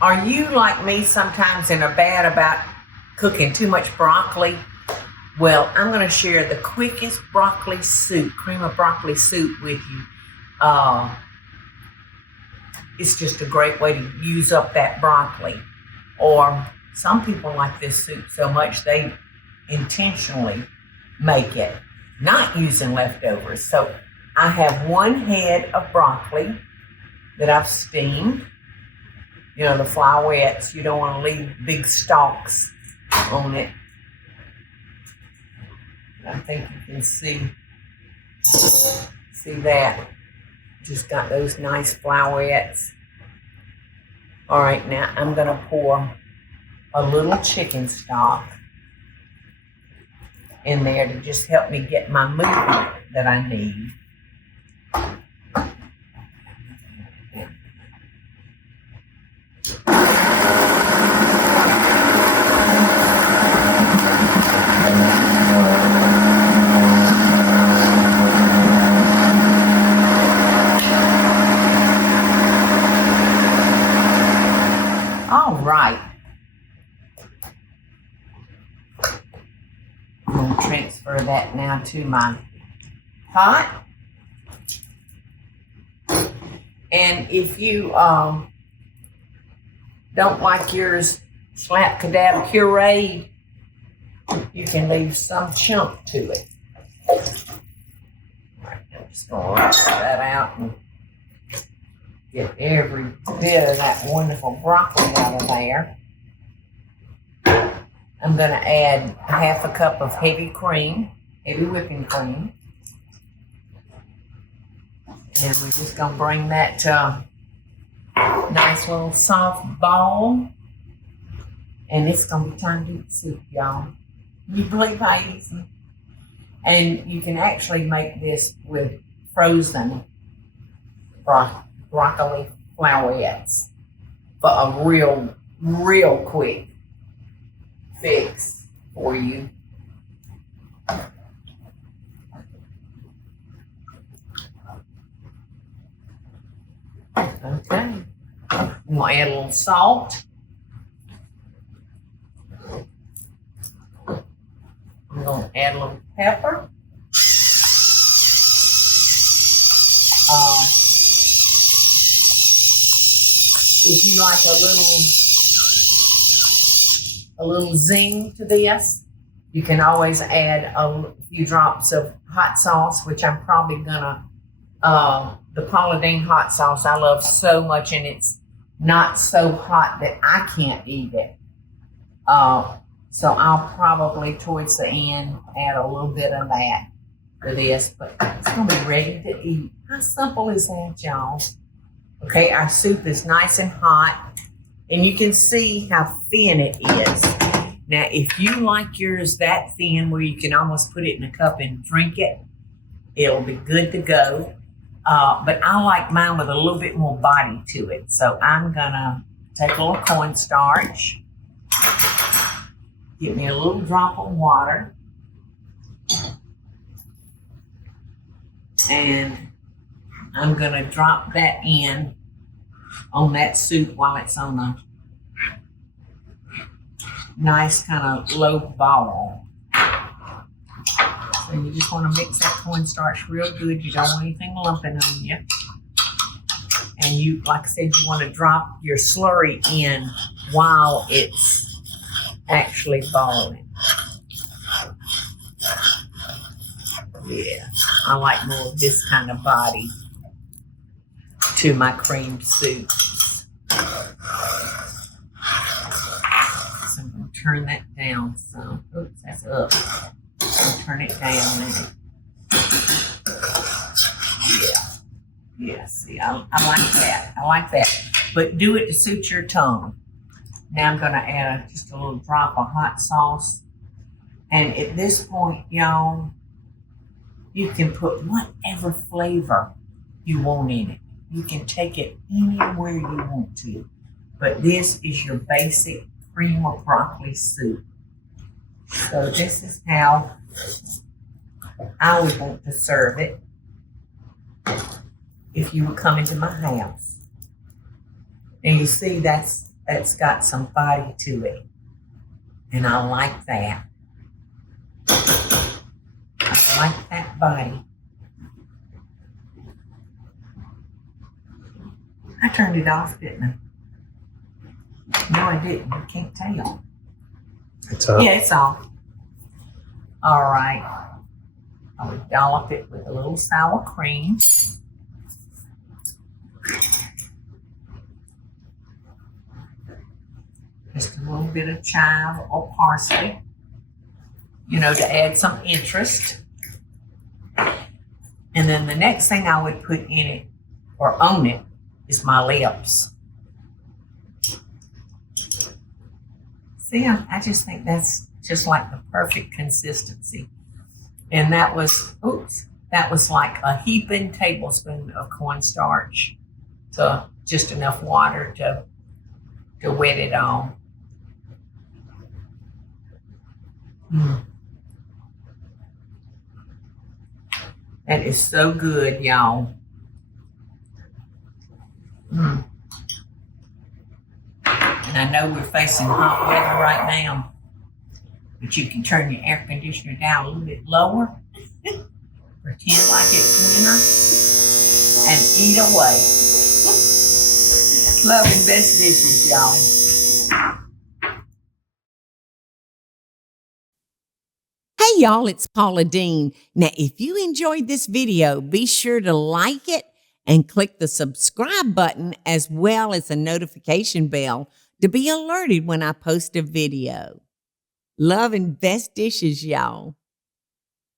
Are you like me sometimes and are bad about cooking too much broccoli? Well, I'm going to share the quickest broccoli soup, cream of broccoli soup with you. It's just a great way to use up that broccoli. Or some people like this soup so much they intentionally make it, not using leftovers. So I have 1 head of broccoli that I've steamed. You know, the flowettes, you don't want to leave big stalks on it. I think you can see that. Just got those nice flowettes. All right, now I'm going to pour a little chicken stock in there to just help me get my movement that I need. All right. I'm going to transfer that now to my pot. And if you don't like yours slap kadab pureed, you can leave some chunk to it. All right, I'm just going to rinse that out and get every bit of that wonderful broccoli out of there. I'm going to add 1/2 cup of heavy whipping cream. And we're just going to bring that to a nice little soft ball. And it's going to be time to eat soup, y'all. You believe how easy? And you can actually make this with frozen broccoli flowettes for a real quick fix for you. Okay, I'm going to add a little salt. I'm going to add a little pepper. If you like a little zing to this, you can always add a few drops of hot sauce, which I'm probably gonna, the Paula Deen hot sauce I love so much, and it's not so hot that I can't eat it. So I'll probably towards the end add a little bit of that to this, but it's gonna be ready to eat. How simple is that, y'all? Okay, our soup is nice and hot, and you can see how thin it is. Now, if you like yours that thin where you can almost put it in a cup and drink it, it'll be good to go. But I like mine with a little bit more body to it. So I'm gonna take a little cornstarch, get me a little drop of water, and I'm gonna drop that in on that soup while it's on a nice kind of low boil. So you just want to mix that cornstarch real good. You don't want anything lumping on you. And you, like I said, you want to drop your slurry in while it's actually boiling. Yeah, I like more of this kind of body to my cream soups. So I'm going to turn that down some. Oops, that's up. I'll turn it down now. Yeah, see, I like that. I like that. But do it to suit your tongue. Now I'm going to add just a little drop of hot sauce. And at this point, y'all, you can put whatever flavor you want in it. You can take it anywhere you want to. But this is your basic cream of broccoli soup. So this is how I would want to serve it if you would come into my house. And you see that's that's got some body to it. And I like that. I like that body. I turned it off, didn't I? No, I didn't. I can't tell. It's up. Yeah, it's off. All right. I would dollop it with a little sour cream. Just a little bit of chive or parsley, to add some interest. And then the next thing I would put in it or on it is my lips. See, I just think that's just like the perfect consistency. And that was like a heaping tablespoon of cornstarch to just enough water to wet it on. That is so good, y'all. And I know we're facing hot weather right now, but you can turn your air conditioner down a little bit lower, pretend like it's winter, and eat away. Love and best dishes, y'all. Hey y'all, it's Paula Deen. Now, if you enjoyed this video, be sure to like it and click the subscribe button as well as the notification bell to be alerted when I post a video. Love and best dishes, y'all.